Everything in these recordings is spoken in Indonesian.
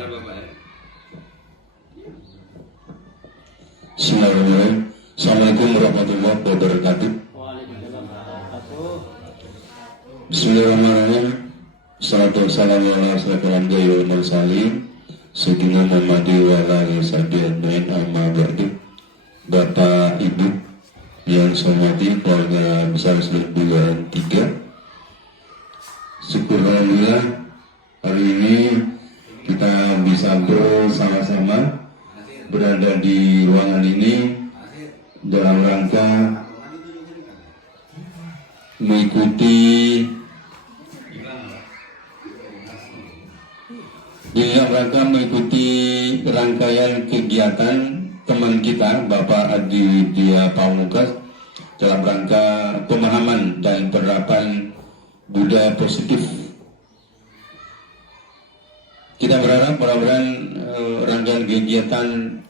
Bismillahirrahmanirrahim. Assalamualaikum warahmatullahi wabarakatuh. Bismillahirrahmanirrahim. Assalatu wassalamu ala asyrafil anbiya'i wal mursalin sayyidina Muhammadin wa ala alihi wasallam amma ba'du. Bapak Ibu yang saya hormati, keluarga besar Selut 2 dan 3, syukur alhamdulillah hari ini kita bisa bersama-sama berada di ruangan ini dalam rangka mengikuti rangkaian kegiatan teman kita Bapak Adi Widya Pamungkas dalam rangka pemahaman dan penerapan budaya positif. Kita berharap mudah-mudahan rangkaian kegiatan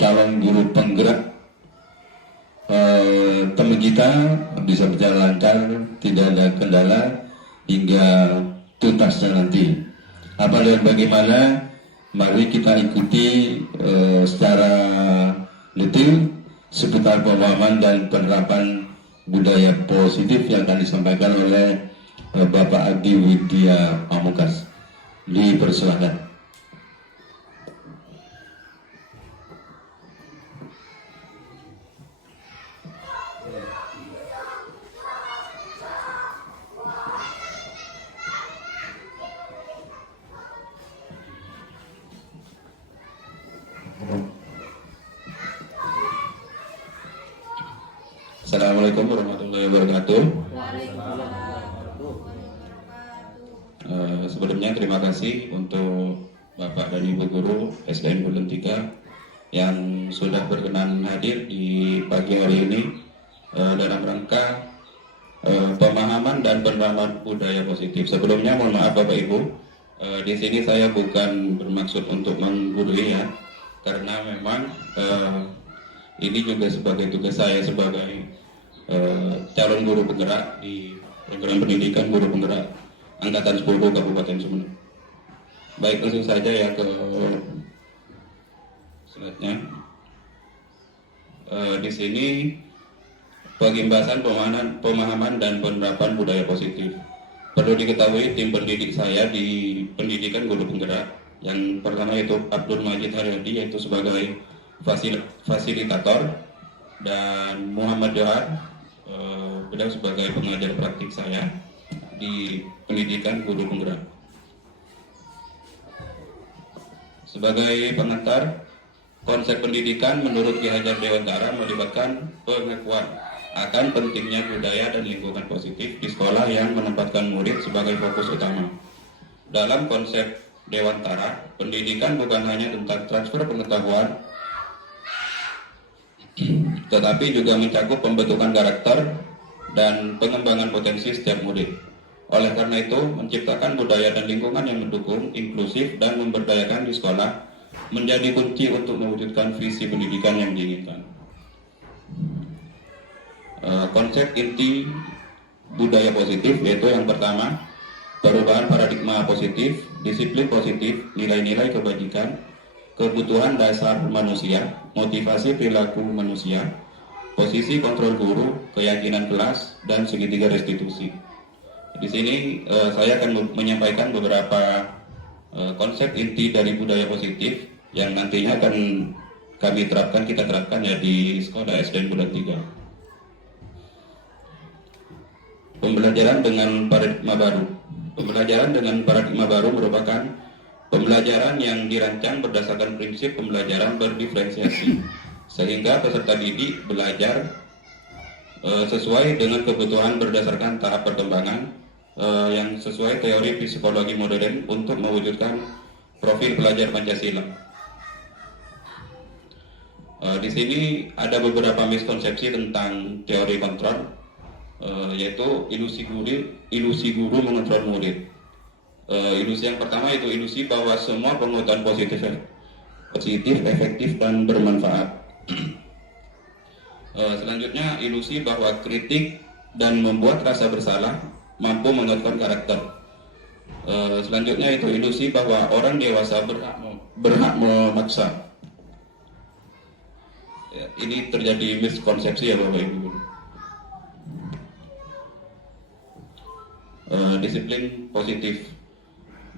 calon guru penggerak teman kita bisa berjalan lancar, tidak ada kendala hingga tuntasnya nanti. Apa dan bagaimana? Mari kita ikuti secara detail seputar pemahaman dan penerapan budaya positif yang akan disampaikan oleh Bapak Adi Widya Pamungkas. Dipersilakan. Assalamualaikum warahmatullahi wabarakatuh. Sebelumnya terima kasih untuk Bapak dan Ibu Guru SDN Bulan 3 yang sudah berkenan hadir di pagi hari ini dalam rangka pemahaman dan penerapan budaya positif. Sebelumnya mohon maaf Bapak Ibu, di sini saya bukan bermaksud untuk menggurui ya, karena memang ini juga sebagai tugas saya sebagai calon guru penggerak di program pendidikan guru penggerak Angkatan 10 Kabupaten Sumeneb. Baik, langsung saja ya ke slide-nya. Di sini pembahasan pemahaman dan penerapan budaya positif. Perlu diketahui tim pendidik saya di pendidikan guru penggerak yang pertama itu Abdul Majid Haryadi, yaitu sebagai fasilitator, dan Muhammad Johar, beliau sebagai pengajar praktik saya di pendidikan guru penggerak. Sebagai pengantar, konsep pendidikan menurut Ki Hajar Dewantara melibatkan pengakuan akan pentingnya budaya dan lingkungan positif di sekolah yang menempatkan murid sebagai fokus utama. Dalam konsep Dewantara, pendidikan bukan hanya tentang transfer pengetahuan, tetapi juga mencakup pembentukan karakter dan pengembangan potensi setiap murid. Oleh karena itu, menciptakan budaya dan lingkungan yang mendukung, inklusif, dan memberdayakan di sekolah menjadi kunci untuk mewujudkan visi pendidikan yang diinginkan. Konsep inti budaya positif yaitu yang pertama, perubahan paradigma positif, disiplin positif, nilai-nilai kebajikan, kebutuhan dasar manusia, motivasi perilaku manusia, posisi kontrol guru, keyakinan kelas, dan segitiga restitusi. Di sini saya akan menyampaikan beberapa konsep inti dari budaya positif yang nantinya akan kita terapkan ya di sekolah SDN Bulan 3. Pembelajaran dengan paradigma baru. Pembelajaran dengan paradigma baru merupakan pembelajaran yang dirancang berdasarkan prinsip pembelajaran berdiferensiasi, sehingga peserta didik belajar sesuai dengan kebutuhan berdasarkan tahap perkembangan yang sesuai teori psikologi modern untuk mewujudkan profil pelajar Pancasila. Di sini ada beberapa miskonsepsi tentang teori kontrol, yaitu ilusi guru mengontrol murid. Ilusi yang pertama yaitu ilusi bahwa semua pengetahuan positif, efektif, dan bermanfaat. Selanjutnya, ilusi bahwa kritik dan membuat rasa bersalah mampu menguatkan karakter. Selanjutnya itu ilusi bahwa orang dewasa berhak memaksa. Ya, ini terjadi miskonsepsi ya Bapak Ibu. Disiplin positif.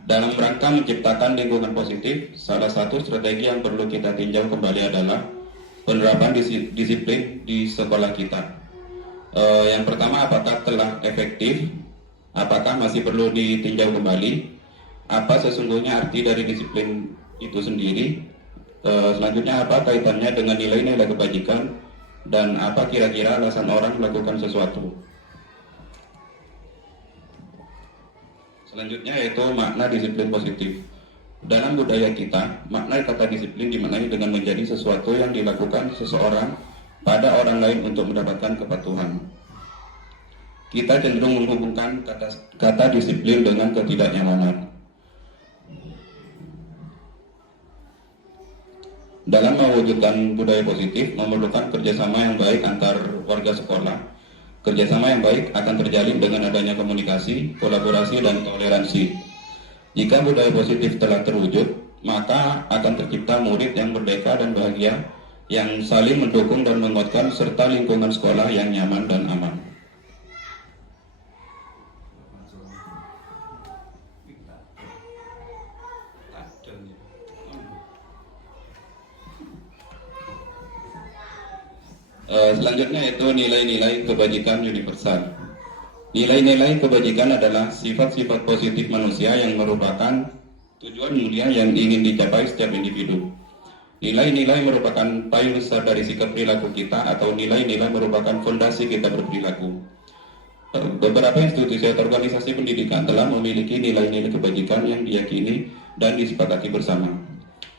Dalam rangka menciptakan lingkungan positif, salah satu strategi yang perlu kita tinjau kembali adalah penerapan disiplin di sekolah kita. Yang pertama, apakah telah efektif? Apakah masih perlu ditinjau kembali? Apa sesungguhnya arti dari disiplin itu sendiri? Selanjutnya, apa kaitannya dengan nilai-nilai kebajikan? Dan apa kira-kira alasan orang melakukan sesuatu? Selanjutnya yaitu makna disiplin positif. Dalam budaya kita, makna kata disiplin dimaknai dengan menjadi sesuatu yang dilakukan seseorang pada orang lain untuk mendapatkan kepatuhan. Kita cenderung menghubungkan kata disiplin dengan ketidaknyamanan. Dalam mewujudkan budaya positif memerlukan kerjasama yang baik antar warga sekolah. Kerjasama yang baik akan terjalin dengan adanya komunikasi, kolaborasi, dan toleransi. Jika budaya positif telah terwujud, maka akan tercipta murid yang merdeka dan bahagia, yang saling mendukung dan menguatkan, serta lingkungan sekolah yang nyaman dan aman. Selanjutnya itu nilai-nilai kebajikan universal. Nilai-nilai kebajikan adalah sifat-sifat positif manusia yang merupakan tujuan mulia yang ingin dicapai setiap individu. Nilai-nilai merupakan payung besar dari sikap perilaku kita, atau nilai-nilai merupakan fondasi kita berperilaku. Beberapa institusi atau organisasi pendidikan telah memiliki nilai-nilai kebajikan yang diyakini dan disepakati bersama.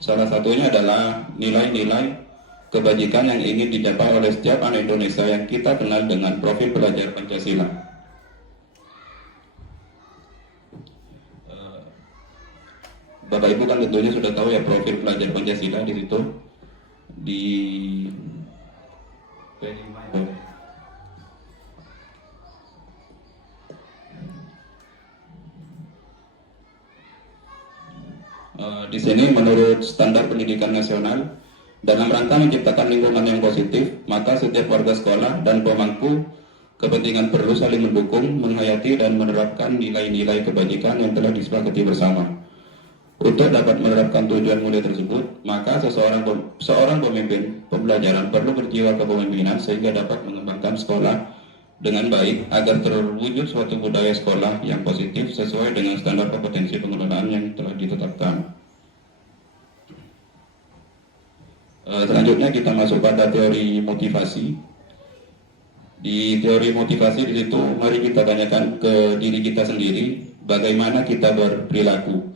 Salah satunya adalah nilai-nilai kebajikan yang ingin dicapai oleh setiap anak Indonesia yang kita kenal dengan profil pelajar Pancasila. Bapak Ibu kan tentunya sudah tahu ya profil pelajar Pancasila di situ di di sini menurut standar pendidikan nasional, dalam rangka menciptakan lingkungan yang positif, maka setiap warga sekolah dan pemangku kepentingan perlu saling mendukung, menghayati, dan menerapkan nilai-nilai kebajikan yang telah disepakati bersama. Untuk dapat menerapkan tujuan mulia tersebut, maka seorang pemimpin pembelajaran perlu berjiwa kepemimpinan sehingga dapat mengembangkan sekolah dengan baik agar terwujud suatu budaya sekolah yang positif sesuai dengan standar kompetensi pengelolaan yang telah ditetapkan. Selanjutnya kita masuk pada teori motivasi. Di teori motivasi di situ mari kita tanyakan ke diri kita sendiri bagaimana kita berperilaku.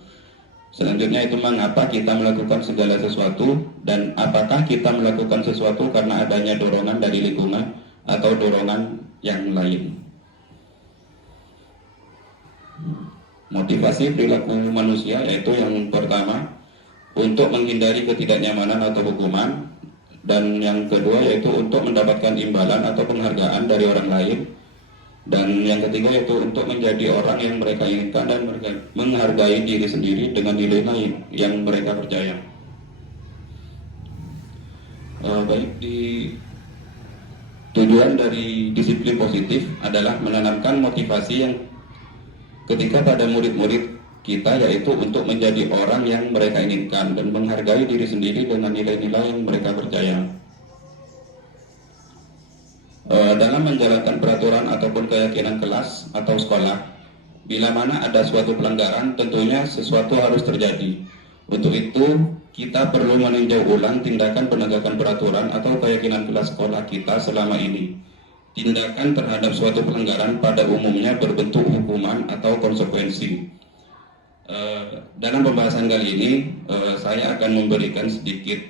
Selanjutnya itu mengapa kita melakukan segala sesuatu, dan apakah kita melakukan sesuatu karena adanya dorongan dari lingkungan atau dorongan yang lain. Motivasi perilaku manusia yaitu yang pertama, untuk menghindari ketidaknyamanan atau hukuman, dan yang kedua yaitu untuk mendapatkan imbalan atau penghargaan dari orang lain, dan yang ketiga yaitu untuk menjadi orang yang mereka inginkan dan menghargai diri sendiri dengan nilai yang mereka percaya. Baik, tujuan dari disiplin positif adalah menanamkan motivasi yang ketika pada murid-murid kita, yaitu untuk menjadi orang yang mereka inginkan dan menghargai diri sendiri dengan nilai-nilai yang mereka percaya. Dalam menjalankan peraturan ataupun keyakinan kelas atau sekolah, bila mana ada suatu pelanggaran, tentunya sesuatu harus terjadi. Untuk itu, kita perlu meninjau ulang tindakan penegakan peraturan atau keyakinan kelas sekolah kita selama ini. Tindakan terhadap suatu pelanggaran pada umumnya berbentuk hukuman atau konsekuensi. Dalam pembahasan kali ini saya akan memberikan sedikit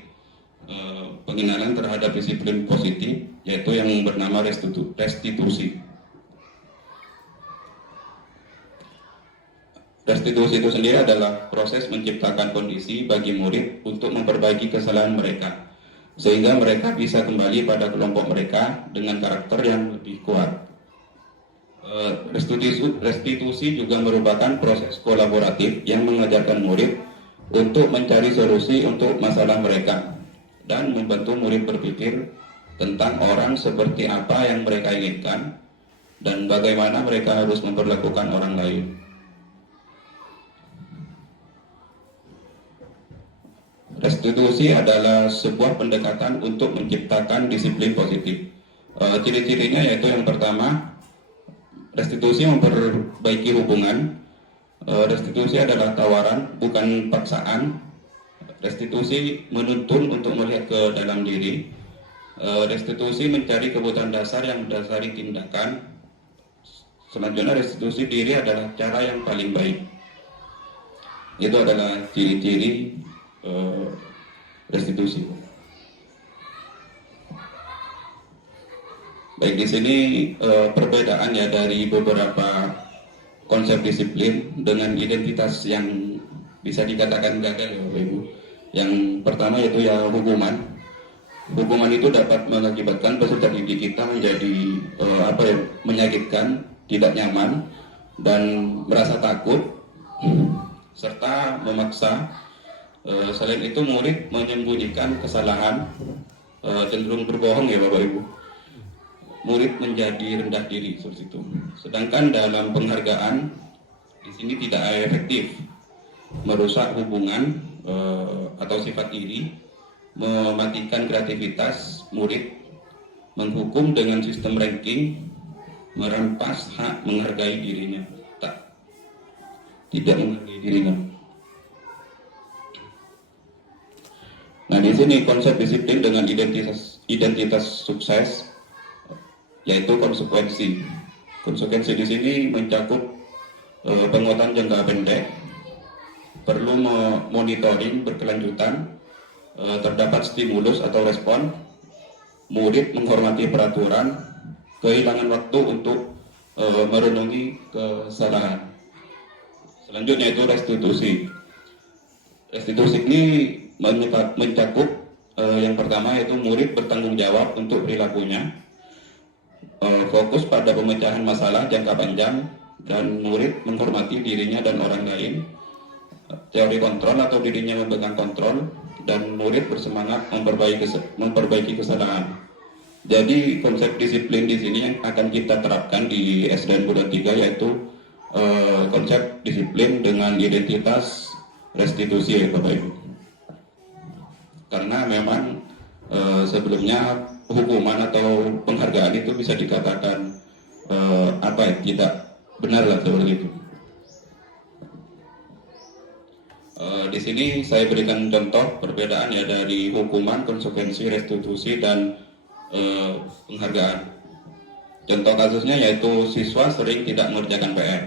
pengenalan terhadap disiplin positif, yaitu yang bernama restitusi. Restitusi itu sendiri adalah proses menciptakan kondisi bagi murid untuk memperbaiki kesalahan mereka, sehingga mereka bisa kembali pada kelompok mereka dengan karakter yang lebih kuat. Restitusi juga merupakan proses kolaboratif yang mengajarkan murid untuk mencari solusi untuk masalah mereka dan membantu murid berpikir tentang orang seperti apa yang mereka inginkan dan bagaimana mereka harus memperlakukan orang lain. Restitusi adalah sebuah pendekatan untuk menciptakan disiplin positif. Ciri-cirinya yaitu yang pertama, restitusi memperbaiki hubungan. Restitusi adalah tawaran, bukan paksaan. Restitusi menuntun untuk melihat ke dalam diri. Restitusi mencari kebutuhan dasar yang mendasari tindakan. Selanjutnya, restitusi diri adalah cara yang paling baik. Itu adalah ciri-ciri restitusi. Baik, di sini perbedaan ya dari beberapa konsep disiplin dengan identitas yang bisa dikatakan gagal ya Bapak Ibu. Yang pertama yaitu ya hukuman. Hukuman itu dapat mengakibatkan peserta didik kita menjadi menyakitkan, tidak nyaman dan merasa takut serta memaksa. Selain itu murid menyembunyikan kesalahan, cenderung berbohong ya Bapak Ibu. Murid menjadi rendah diri seperti itu. Sedangkan dalam penghargaan di sini tidak efektif, merusak hubungan atau sifat iri, mematikan kreativitas murid, menghukum dengan sistem ranking, merampas hak menghargai dirinya, tidak menghargai dirinya. Nah, di sini konsep disiplin dengan identitas sukses yaitu konsekuensi. Konsekuensi di sini mencakup penguatan jangka pendek, perlu monitoring berkelanjutan, terdapat stimulus atau respon, murid menghormati peraturan, kehilangan waktu untuk merenungi kesalahan. Selanjutnya itu restitusi. Restitusi ini mencakup yang pertama yaitu murid bertanggung jawab untuk perilakunya, fokus pada pemecahan masalah jangka panjang, dan murid menghormati dirinya dan orang lain. Teori kontrol atau dirinya memegang kontrol, dan murid bersemangat memperbaiki kesalahan. Jadi konsep disiplin di sini yang akan kita terapkan di SDN Bulan 3 yaitu konsep disiplin dengan identitas restitusi ya Bapak Ibu. Karena memang sebelumnya hukuman atau penghargaan itu bisa dikatakan tidak benar lah seperti itu. Di sini saya berikan contoh perbedaan ya dari hukuman, konsekuensi, restitusi dan penghargaan. Contoh kasusnya yaitu siswa sering tidak mengerjakan PR.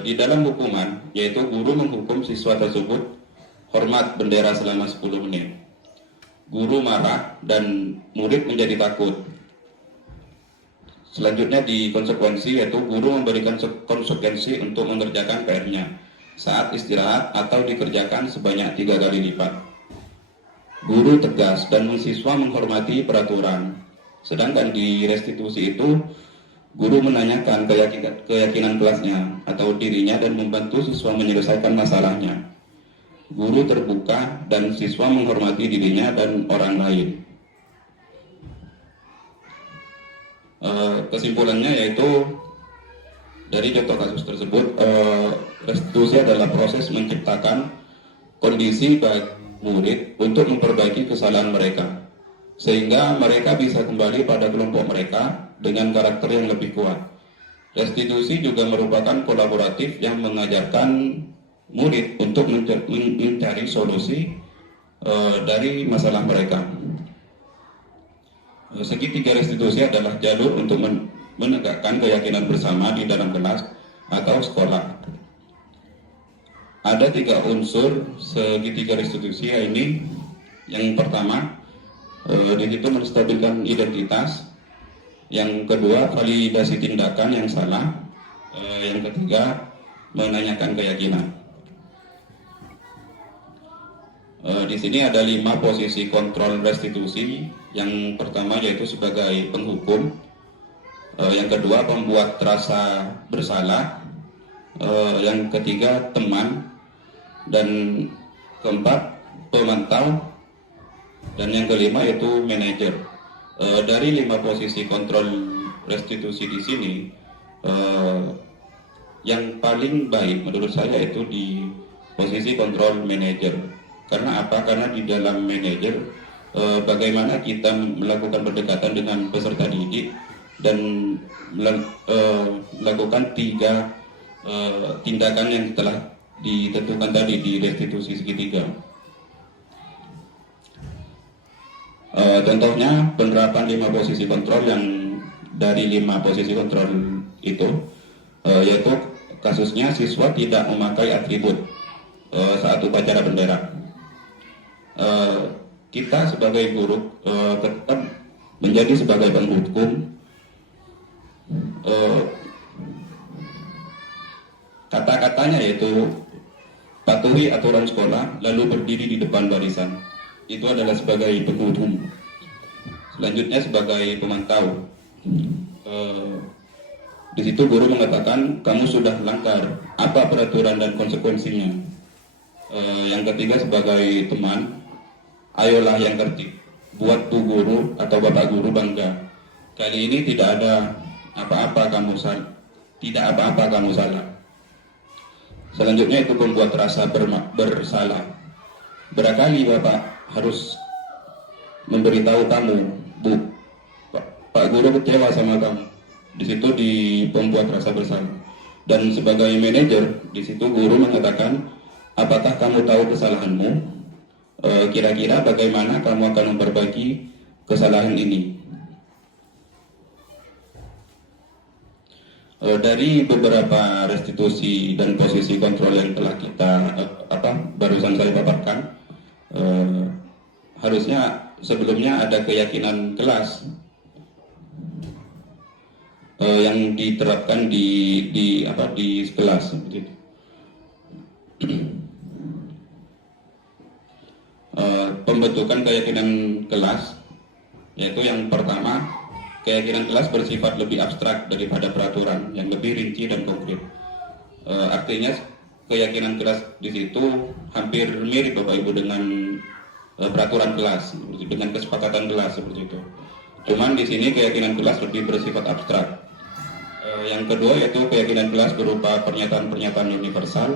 Di dalam hukuman yaitu guru menghukum siswa tersebut hormat bendera selama 10 menit. Guru marah dan murid menjadi takut. Selanjutnya di konsekuensi yaitu guru memberikan konsekuensi untuk mengerjakan PR-nya saat istirahat atau dikerjakan sebanyak 3 kali lipat. Guru tegas dan siswa menghormati peraturan. Sedangkan di restitusi itu guru menanyakan keyakinan kelasnya atau dirinya dan membantu siswa menyelesaikan masalahnya. Guru terbuka dan siswa menghormati dirinya dan orang lain. Kesimpulannya yaitu dari contoh kasus tersebut, restitusi adalah proses menciptakan kondisi bagi murid untuk memperbaiki kesalahan mereka, sehingga mereka bisa kembali pada kelompok mereka dengan karakter yang lebih kuat. Restitusi juga merupakan kolaboratif yang mengajarkan murid untuk mencari solusi dari masalah mereka. Segitiga restitusi adalah jalur untuk menegakkan keyakinan bersama di dalam kelas atau sekolah. Ada 3 unsur segitiga restitusi ini. Yang pertama, di situ menstabilkan identitas. Yang kedua, validasi tindakan yang salah. Yang ketiga, menanyakan keyakinan. Di sini ada 5 posisi kontrol restitusi. Yang pertama yaitu sebagai penghukum. Yang kedua, membuat rasa bersalah. Yang ketiga, teman. Dan keempat, pemantau. Dan yang kelima yaitu manajer. Dari 5 posisi kontrol restitusi di sini, yang paling baik menurut saya itu di posisi kontrol manajer. Karena apa? Karena di dalam manajer, bagaimana kita melakukan pendekatan dengan peserta didik dan melakukan 3 tindakan yang telah ditentukan tadi di restitusi segitiga. Contohnya penerapan 5 posisi kontrol. Yang dari 5 posisi kontrol itu yaitu kasusnya siswa tidak memakai atribut saat upacara bendera. Kita sebagai guru tetap menjadi sebagai penghukum. Kata-katanya yaitu patuhi aturan sekolah lalu berdiri di depan barisan. Itu adalah sebagai penghukum. Selanjutnya sebagai pemantau. Di situ guru mengatakan kamu sudah melanggar, apa peraturan dan konsekuensinya. Yang ketiga sebagai teman, ayolah yang tertib, buat bu guru atau bapak guru bangga. Kali ini tidak ada apa-apa kamu salah, tidak apa-apa kamu salah. Selanjutnya itu membuat rasa bersalah. Barangkali bapak harus memberitahu kamu, bu, pak guru kecewa sama kamu. Di situ di pembuat rasa bersalah. Dan sebagai manajer, di situ guru mengatakan, apakah kamu tahu kesalahanmu? Kira-kira bagaimana kamu akan memperbaiki kesalahan ini? Dari beberapa restitusi dan posisi kontrol yang telah kita barusan saya paparkan, harusnya sebelumnya ada keyakinan kelas yang diterapkan di kelas seperti itu. Pembentukan keyakinan kelas, yaitu yang pertama, keyakinan kelas bersifat lebih abstrak daripada peraturan yang lebih rinci dan konkret. Artinya keyakinan kelas di situ hampir mirip Bapak Ibu dengan peraturan kelas, dengan kesepakatan kelas seperti itu. Cuman di sini keyakinan kelas lebih bersifat abstrak. Yang kedua yaitu keyakinan kelas berupa pernyataan-pernyataan universal.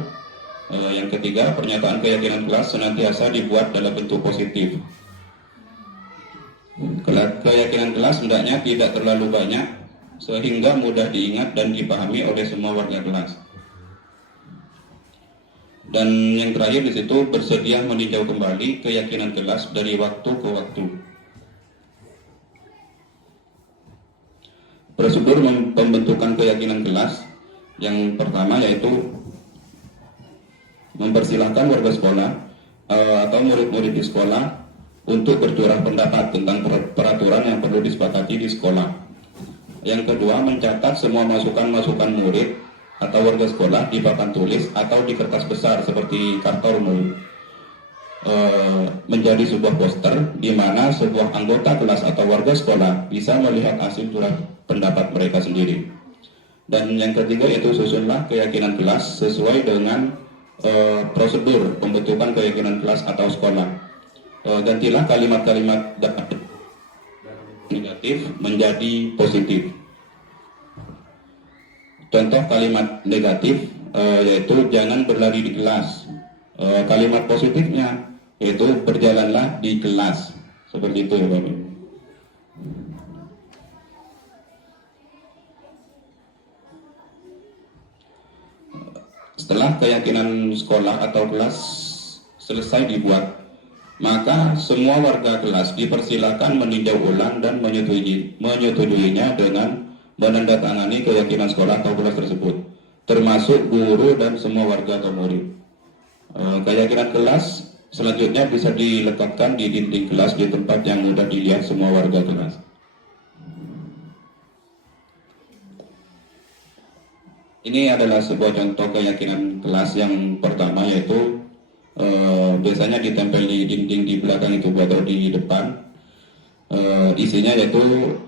Yang ketiga, pernyataan keyakinan kelas senantiasa dibuat dalam bentuk positif. Keyakinan kelas hendaknya tidak terlalu banyak sehingga mudah diingat dan dipahami oleh semua warga kelas. Dan yang terakhir di situ, bersedia meninjau kembali keyakinan kelas dari waktu ke waktu. Prosedur pembentukan keyakinan kelas yang pertama yaitu mempersilahkan warga sekolah atau murid-murid di sekolah untuk bercurah pendapat tentang peraturan yang perlu disepakati di sekolah. Yang kedua, mencatat semua masukan-masukan murid atau warga sekolah di papan tulis atau di kertas besar seperti karton menjadi sebuah poster di mana sebuah anggota kelas atau warga sekolah bisa melihat hasil curah pendapat mereka sendiri. Dan yang ketiga yaitu susunlah keyakinan kelas sesuai dengan prosedur pembentukan keyakinan kelas atau sekolah. Gantilah kalimat-kalimat negatif menjadi positif. Contoh kalimat negatif yaitu jangan berlari di kelas. Kalimat positifnya yaitu berjalanlah di kelas. Seperti itu ya Bapak. Setelah keyakinan sekolah atau kelas selesai dibuat, maka semua warga kelas dipersilakan meninjau ulang dan menyetujuinya dengan menandatangani keyakinan sekolah atau kelas tersebut, termasuk guru dan semua warga atau murid. Keyakinan kelas selanjutnya bisa diletakkan di dinding kelas di tempat yang mudah dilihat semua warga kelas. Ini adalah sebuah contoh keyakinan kelas yang pertama, yaitu biasanya ditempel di dinding di belakang itu atau di depan. Isinya yaitu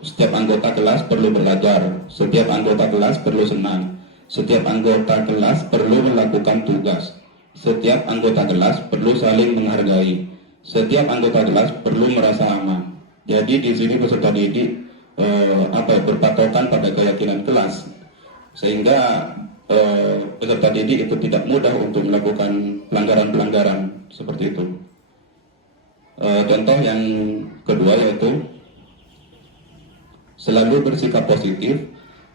setiap anggota kelas perlu belajar, setiap anggota kelas perlu senang, setiap anggota kelas perlu melakukan tugas, setiap anggota kelas perlu saling menghargai, setiap anggota kelas perlu merasa aman. Jadi di sini peserta didik berpatokan pada keyakinan kelas, sehingga peserta didik itu tidak mudah untuk melakukan pelanggaran-pelanggaran seperti itu. Contoh yang kedua yaitu selalu bersikap positif,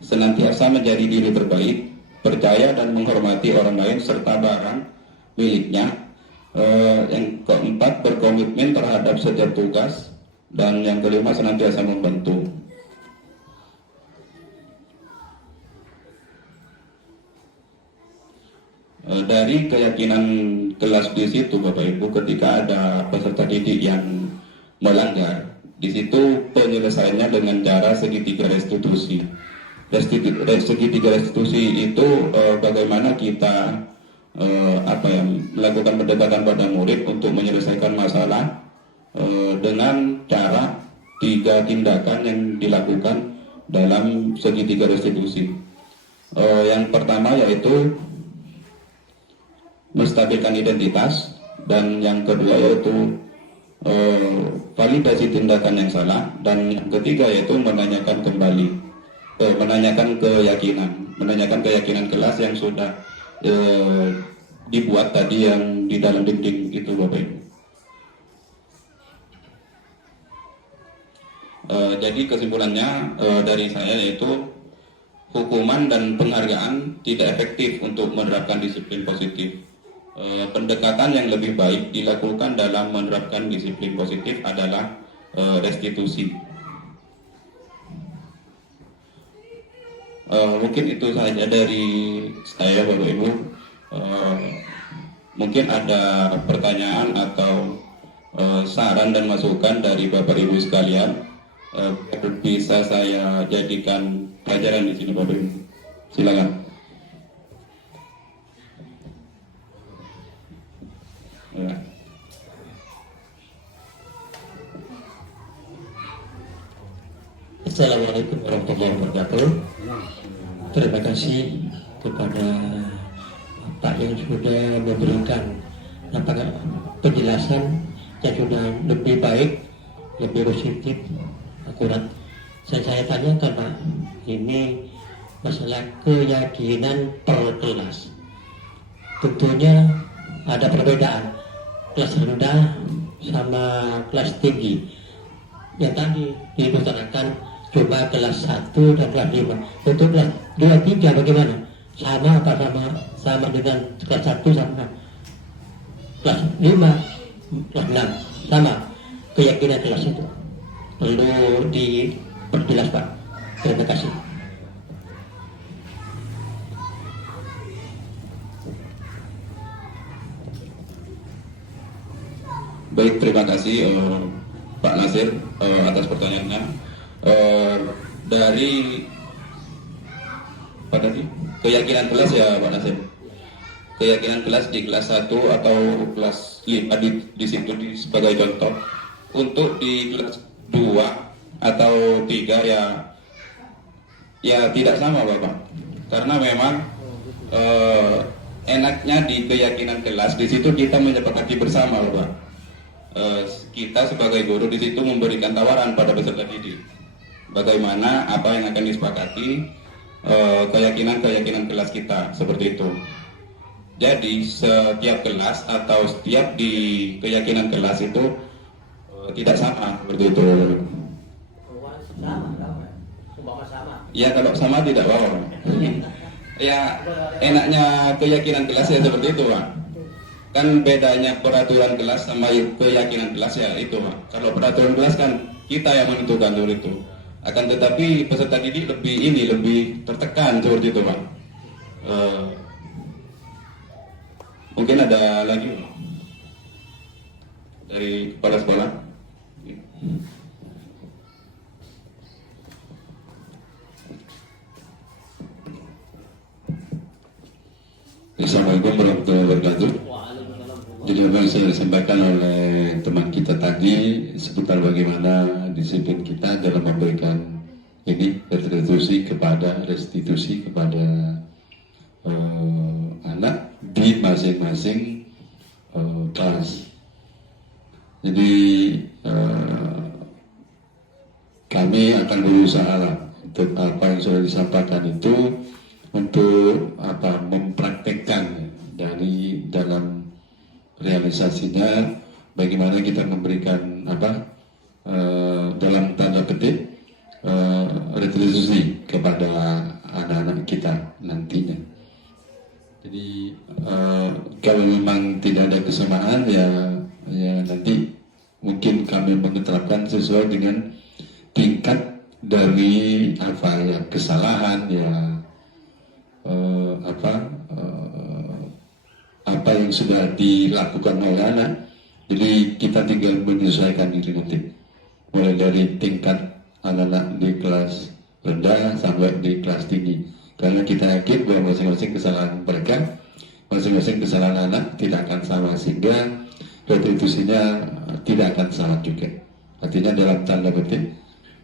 senantiasa menjadi diri terbaik, percaya dan menghormati orang lain serta barang miliknya. Yang keempat, berkomitmen terhadap setiap tugas, dan yang kelima, senantiasa membantu. Dari keyakinan kelas di situ, Bapak Ibu, ketika ada peserta didik yang melanggar, di situ penyelesaiannya dengan cara segitiga restitusi. Segitiga restitusi itu bagaimana kita melakukan pendekatan pada murid untuk menyelesaikan masalah dengan cara 3 tindakan yang dilakukan dalam segitiga restitusi. Yang pertama yaitu menstabilkan identitas, dan yang kedua yaitu validasi tindakan yang salah, dan yang ketiga yaitu menanyakan keyakinan kelas yang sudah dibuat tadi yang di dalam dinding itu, Bapak Ibu. Jadi kesimpulannya dari saya yaitu hukuman dan penghargaan tidak efektif untuk menerapkan disiplin positif. Pendekatan yang lebih baik dilakukan dalam menerapkan disiplin positif adalah restitusi. Mungkin itu saja dari saya, Bapak Ibu. Mungkin ada pertanyaan atau saran dan masukan dari Bapak Ibu sekalian, bisa saya jadikan pelajaran di sini, Bapak Ibu. Silakan. Ya. Assalamualaikum warahmatullahi wabarakatuh. Terima kasih kepada Pak yang sudah memberikan penjelasan yang sudah lebih baik, lebih positif, akurat. Saya tanyakan Pak, ini masalah keyakinan per kelas. Tentunya ada perbedaan kelas rendah sama kelas tinggi. Yang tadi diutarakan cuma kelas 1 dan kelas 5. Untuk kelas 2, 3 bagaimana? Sama apa sama dengan kelas 1 sama kelas 5, kelas 6 sama keyakinan kelas itu? Perlu diperjelas Pak. Terima kasih. Baik, terima kasih Pak Nasir atas pertanyaannya. Dari keyakinan kelas ya Pak Nasir. Keyakinan kelas di kelas 1 atau kelas 5 di situ sebagai contoh. Untuk di kelas 2 atau 3 ya tidak sama Bapak. Karena memang enaknya di keyakinan kelas di situ kita menyepakati bersama Bapak. Kita sebagai guru di situ memberikan tawaran pada peserta didik bagaimana apa yang akan disepakati, keyakinan kelas kita seperti itu. Jadi setiap kelas atau setiap di keyakinan kelas itu tidak sama seperti itu. Ya kalau sama tidak apa-apa. Ya enaknya keyakinan kelas ya seperti itu Pak. Kan bedanya peraturan kelas sama keyakinan kelas ya itu Pak. Kalau peraturan kelas kan kita yang menentukan seperti itu. Akan tetapi peserta didik lebih tertekan seperti itu Pak. Mungkin ada lagi Pak dari kepala sekolah. Assalamualaikum warahmatullahi wabarakatuh. Jadi apa yang sudah disampaikan oleh teman kita tadi seputar bagaimana disiplin kita dalam memberikan ini restitusi kepada anak di masing-masing kelas. Jadi kami akan berusaha lah untuk apa yang sudah disampaikan itu untuk mempraktekkan dari dalam realisasinya bagaimana kita memberikan dalam tanda petik retribusi kepada anak-anak kita nantinya. Jadi kalau memang tidak ada kesamaan ya nanti mungkin kami menetapkan sesuai dengan tingkat dari kesalahan apa yang sudah dilakukan oleh anak. Jadi kita tinggal menyesuaikan diri nanti mulai dari tingkat anak-anak di kelas rendah sampai di kelas tinggi, karena kita yakin bahwa masing-masing kesalahan mereka, masing-masing kesalahan anak tidak akan sama, sehingga restitusinya tidak akan sama juga. Artinya dalam tanda petik,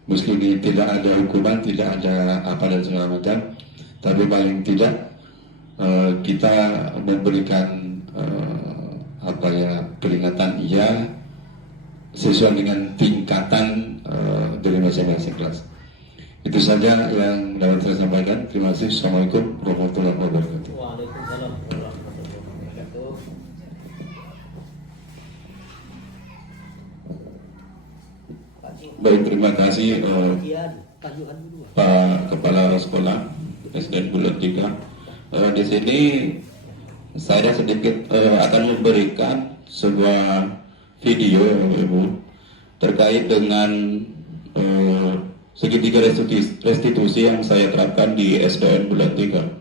meski tidak ada hukuman, tidak ada apa dan segala macam, tapi paling tidak kita memberikan peringatan sesuai dengan tingkatan dari masing-masing kelas. Itu saja yang dapat saya sampaikan. Terima kasih. Assalamualaikum warahmatullahi wabarakatuh. Waalaikumsalam warahmatullahi wabarakatuh. Baik, terima kasih Pak Kepala Sekolah SDN Bulan 3. Di sini saya sedikit akan memberikan sebuah video Ibu terkait dengan segitiga restitusi yang saya terapkan di SDN Bulan 3.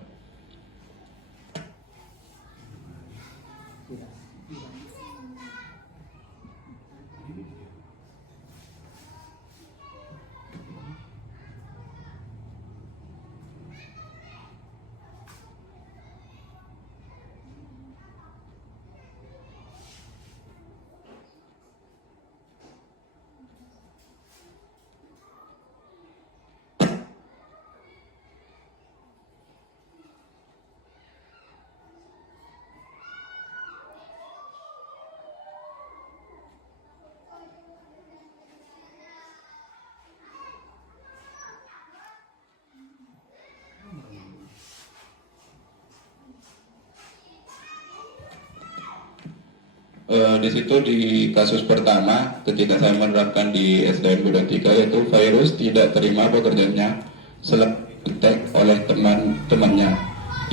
Di situ di kasus pertama ketika saya menerapkan di SDN Bulan 3, yaitu virus tidak terima pekerjaannya selepas ditek oleh teman-temannya.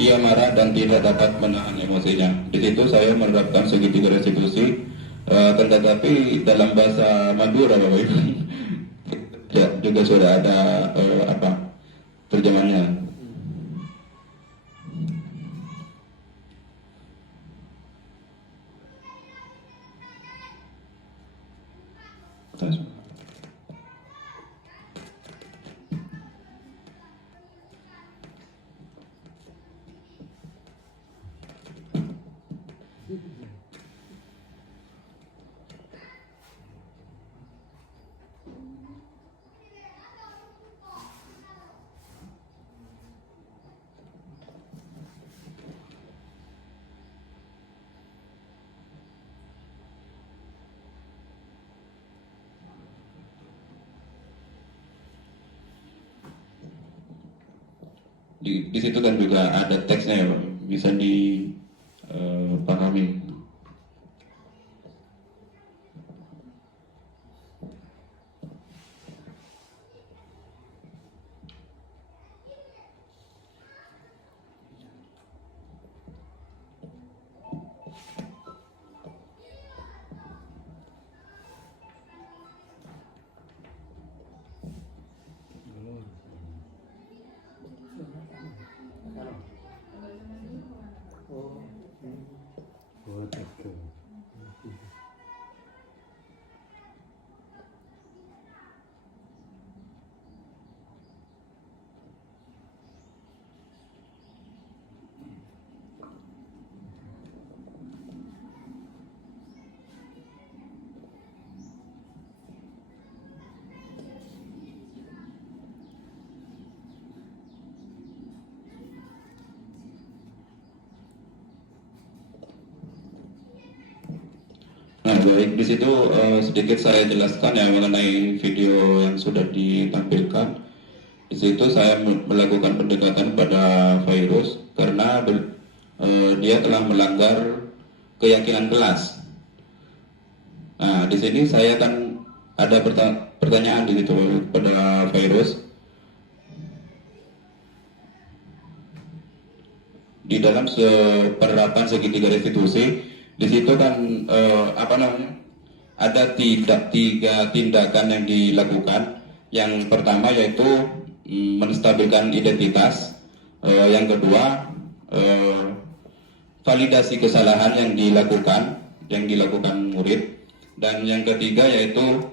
Ia marah dan tidak dapat menahan emosinya. Di situ saya menerapkan segitiga restitusi, tetapi dalam bahasa Madura Bapak Ibu ya, juga sudah ada terjemahnya. Di situ kan juga ada teksnya ya Pak, bisa dipahami. baik. Di situ sedikit saya jelaskan ya mengenai video yang sudah ditampilkan. Di situ saya melakukan pendekatan pada virus karena dia telah melanggar keyakinan kelas. Nah, di sini saya kan ada pertanyaan di situ pada virus. Di dalam penerapan segitiga restitusi, di situ kan ada tiga tindakan yang dilakukan. Yang pertama yaitu menstabilkan identitas, yang kedua validasi kesalahan yang dilakukan murid, dan yang ketiga yaitu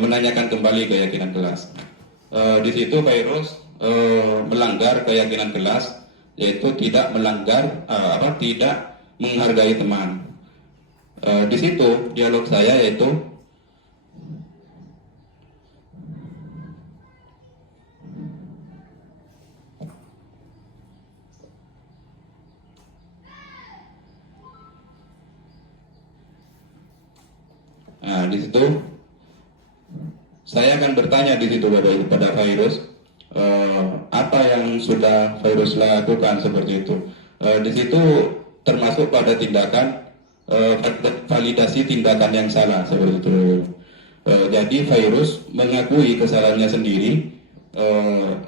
menanyakan kembali keyakinan kelas. Di situ virus melanggar keyakinan kelas, yaitu tidak menghargai teman. Di situ dialog saya yaitu di situ saya akan bertanya di situ pada virus, apa yang sudah virus lakukan seperti itu. Di situ termasuk pada tindakan validasi tindakan yang salah seperti itu. Jadi virus mengakui kesalahannya sendiri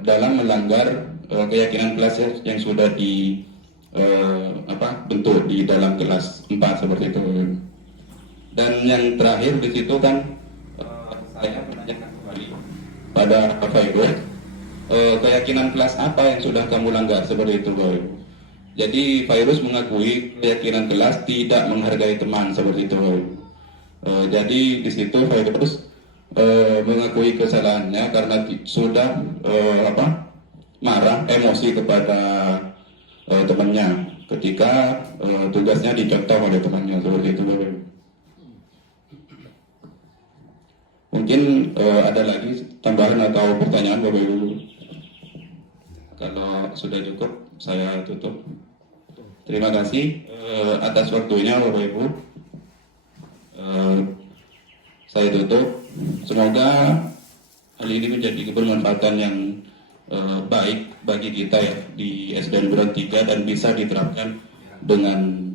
dalam melanggar keyakinan kelas yang sudah bentuk di dalam kelas 4 seperti itu. Dan yang terakhir di situ kan saya menanyakan kembali pada virus, keyakinan kelas apa yang sudah kamu langgar seperti itu, Boy. Jadi virus mengakui keyakinan kelas tidak menghargai teman seperti itu, Boy. Jadi di situ virus mengakui kesalahannya karena sudah marah, emosi kepada temannya ketika tugasnya dicontoh oleh temannya seperti itu, Boy. Mungkin ada lagi tambahan atau pertanyaan Bapak Ibu? Kalau sudah cukup, saya tutup. Terima kasih atas waktunya Bapak Ibu. Saya tutup. Semoga hal ini menjadi kebermanfaatan yang baik bagi kita ya di SDN Berat 3 dan bisa diterapkan dengan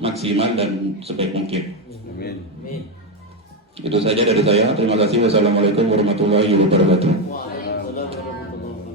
maksimal dan sebaik mungkin. Amin. Itu saja dari saya. Terima kasih. Wassalamualaikum warahmatullahi wabarakatuh. Waalaikumsalam warahmatullahi wabarakatuh.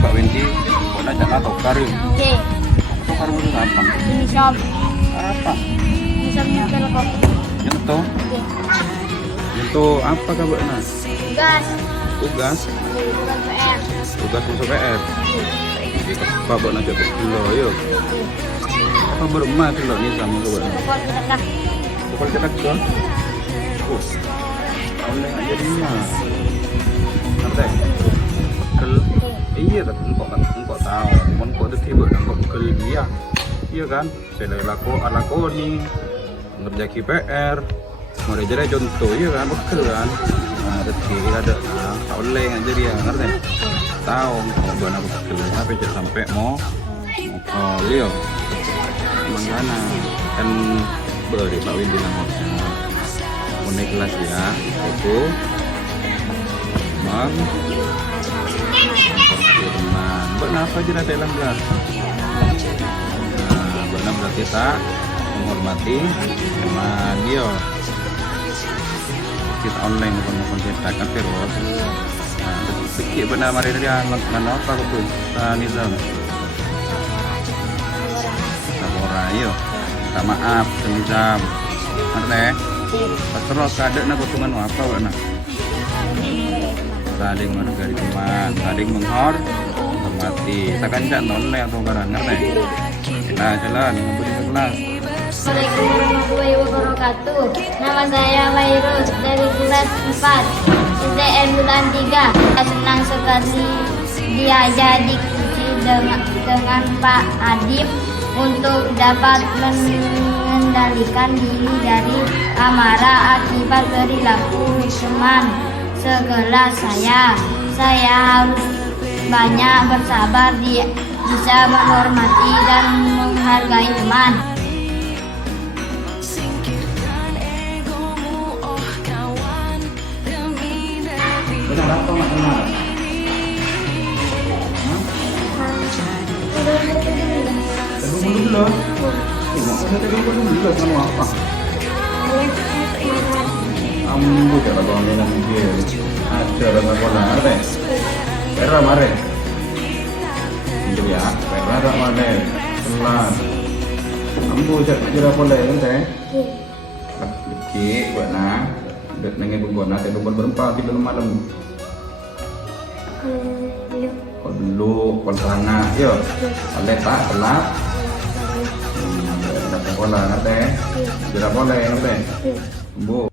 Pak Wendy, pokoknya jangan tokar yuk. Oke. Tokar itu apa? Ini shop. Apa? Bisa nyempel kok. Nyentuh? Oke. Nyentuh apa kabarnya? Gas. Tugas? Bukan PR. Tugas masuk PR? Pak buat najak dulu yuk. Apa berumah dulu nih sama kabarnya? Pokok kita dah. Pokok kita dulu? Oleh aja di rumah. Nanti? Iya, tapi engkau sibuk nangkep kuliah, iya kan? Saya alako nih ngerjain PR, mulai jadi contoh, iya kan? Bekel kan? Nah, rezeki ada, oleh aja dia, ngerti? Tahu mau buat aku bekel, tapi jangan sampai mau liyo, mangana kan beri Pak Win bilang mau naik kelas ya, itu teman kenapa tidak ada langgar? Nah, benar berarti tak menghormati teman dia. Kita online bukan kita kan terus. Nah, sedikit benar mari dia mana apa betul? Nizam. Sabora yo. Minta maaf Nizam. Ngerti? Terus ada nak potongan apa nak? Saling menghargai teman, saling menghormati. Takkan tidak nolnya atau barang ngerti? Kita jalan memberi kelas. Assalamualaikum warahmatullahi wabarakatuh. Nama saya Wairus dari kelas 4 SDN Bulan 3. Saya senang sekali diajak diskusi dengan Pak Adib untuk dapat mengendalikan diri dari amarah akibat perilaku teman sekelas saya. Saya harus banyak bersabar, bisa menghormati dan menghargai teman. Benar apa mak benar? Tunggu dulu. Mak saya tunggu dulu kan apa? Ambu cara bangunan dia. Acara sekolah ada. Pera mare. Ini ya, pera tak mare. Kelas. Ambu cara boleh kan? Dikit buat nak. Dek nengen buat nak, tapi berempat di dalam malam. Kalau dulu pelana, yo. Ada tak telat. Ada sekolah nanti. Cara boleh nanti. Bu.